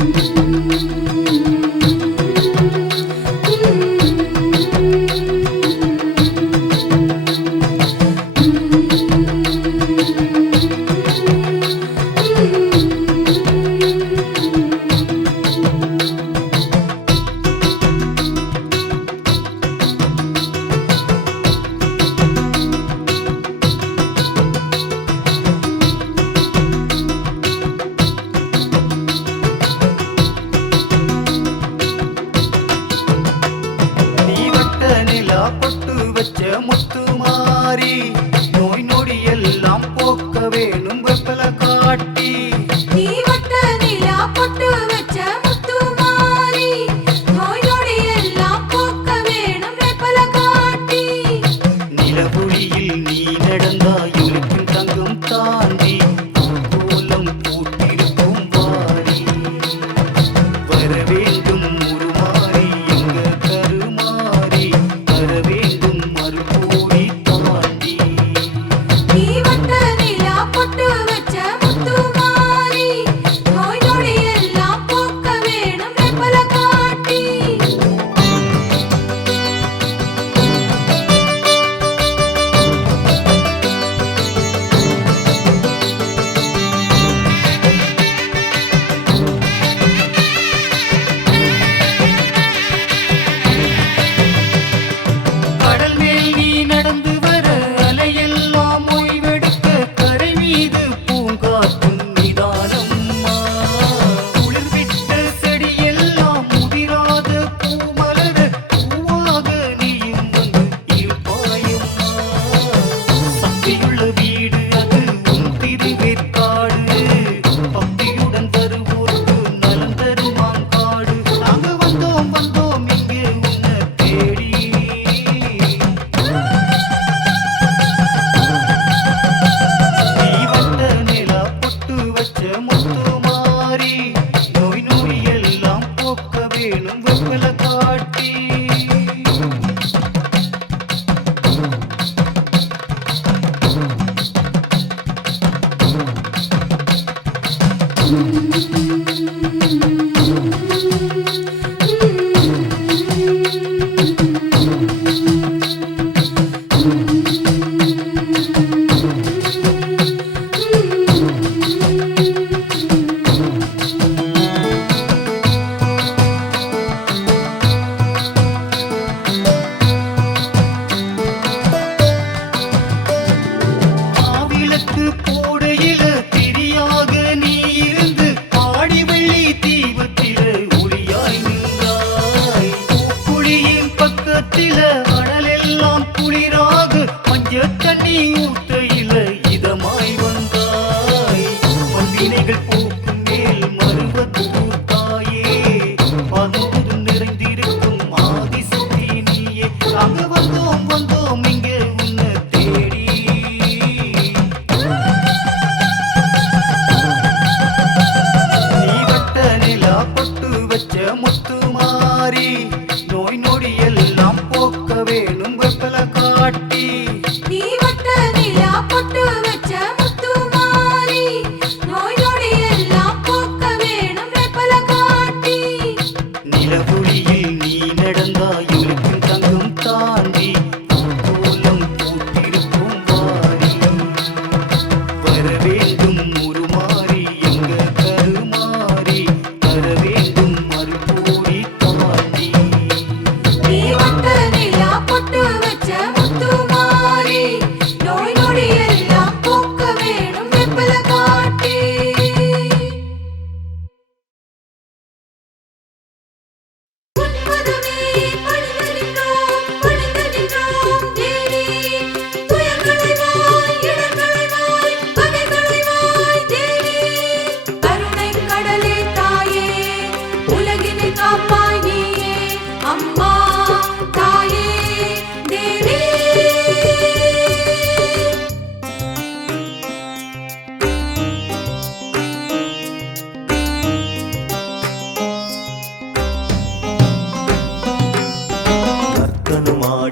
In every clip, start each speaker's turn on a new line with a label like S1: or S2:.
S1: Thank you. மாறி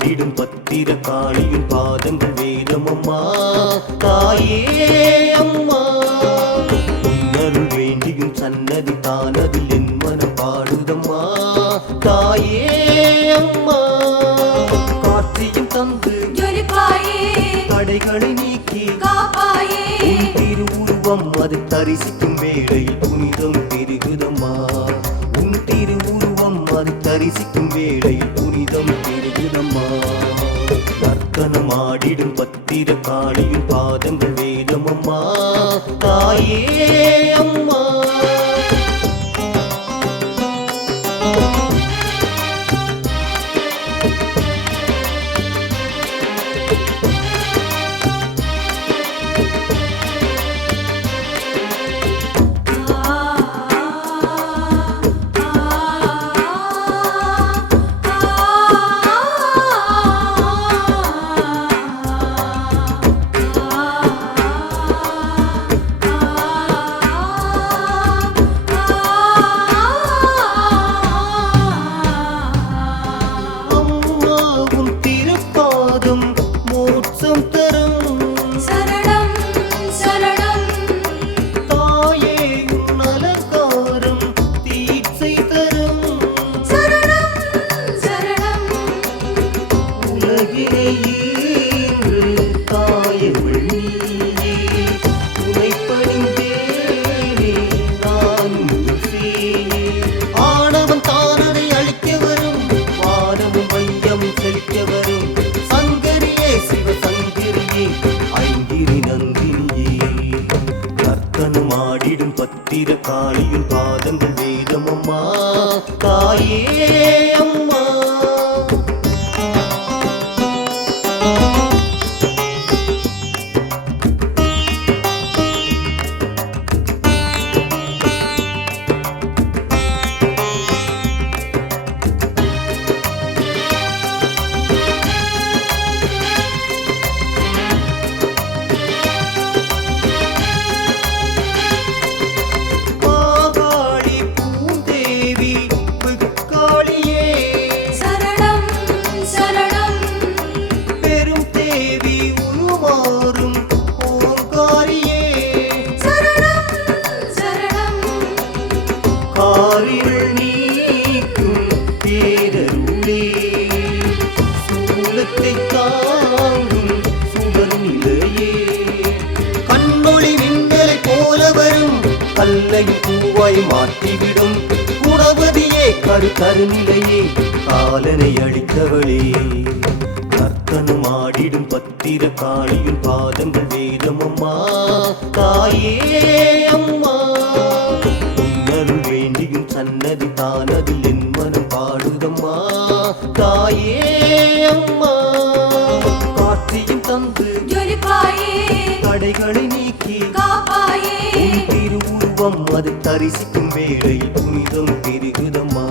S2: ஆடிடும் பத்திர காளியின் பாதங்கள் வேதம் அம்மா. தாயே அம்மா. உன்னருள் வேண்டியும் சன்னதி
S1: தானதில் என் மனம் பாடுதம்மா. தாயே அம்மா. காற்றியும் தந்து தடைகளை நீக்கி திருவுருவம் அது தரிசிக்கும் வேளையில் தரிசிக்கும் புனிதம் பெருகுதம்மா நர்த்தனம் ஆடிடும் பத்திர காளியும் பாதங்கள் வேதமம்மா தாயே அம்மா. கல்லை பூவாய் மாற்றிவிடும். குணவதியே கரு கருநிலையே காலனை அழித்தவளே கர்த்தனும் ஆடிடும் பத்திர காளியும் பாதங்கள் வேதமம்மா. தாயே அம்மா. திருவுருவம் அது தரிசிக்கும் வேளையில் புனிதம் பெருகுதம்மா.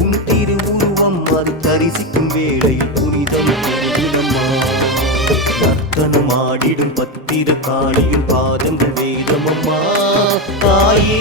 S1: உன் திரு உருவம் அது தரிசிக்கும் வேளையில் புனிதம் பெருகுதம்மா. நர்த்தனம் ஆடிடும் பத்திர காளியின் பாதங்கள் வேதமம்மா. தாயே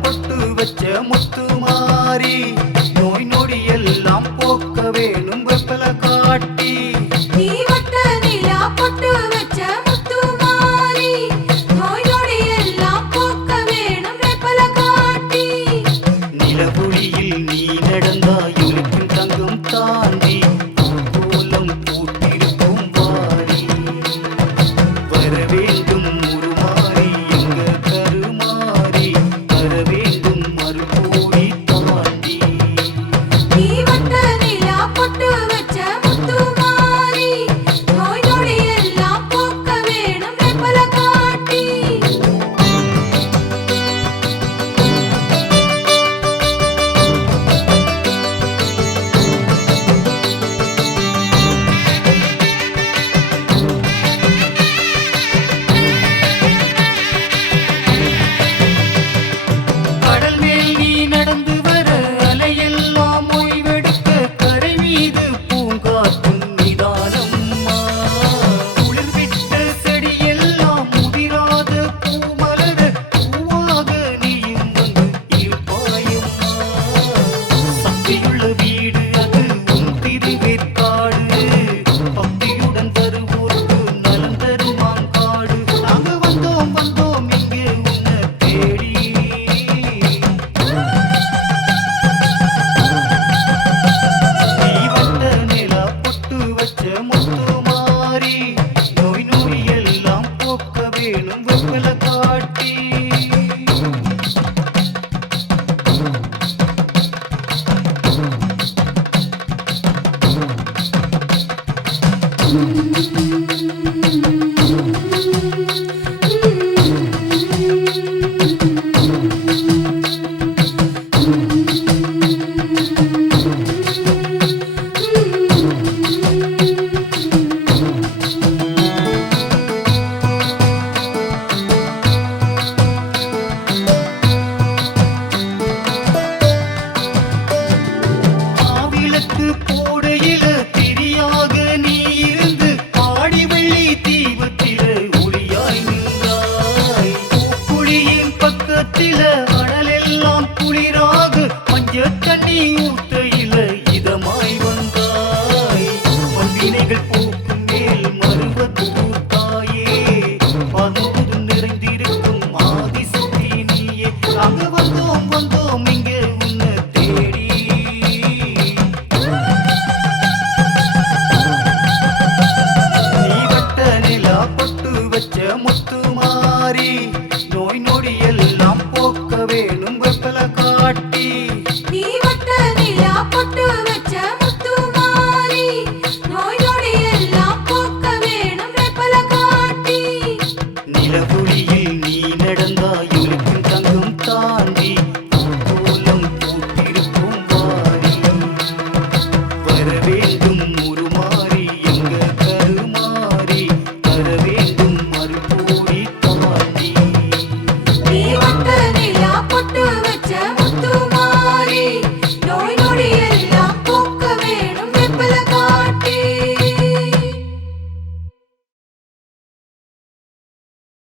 S1: பொட்டு வச்ச முத்து மாறி நோய் நொடி எல்லாம் போக்க வேணும் வெப்பல காட்டி.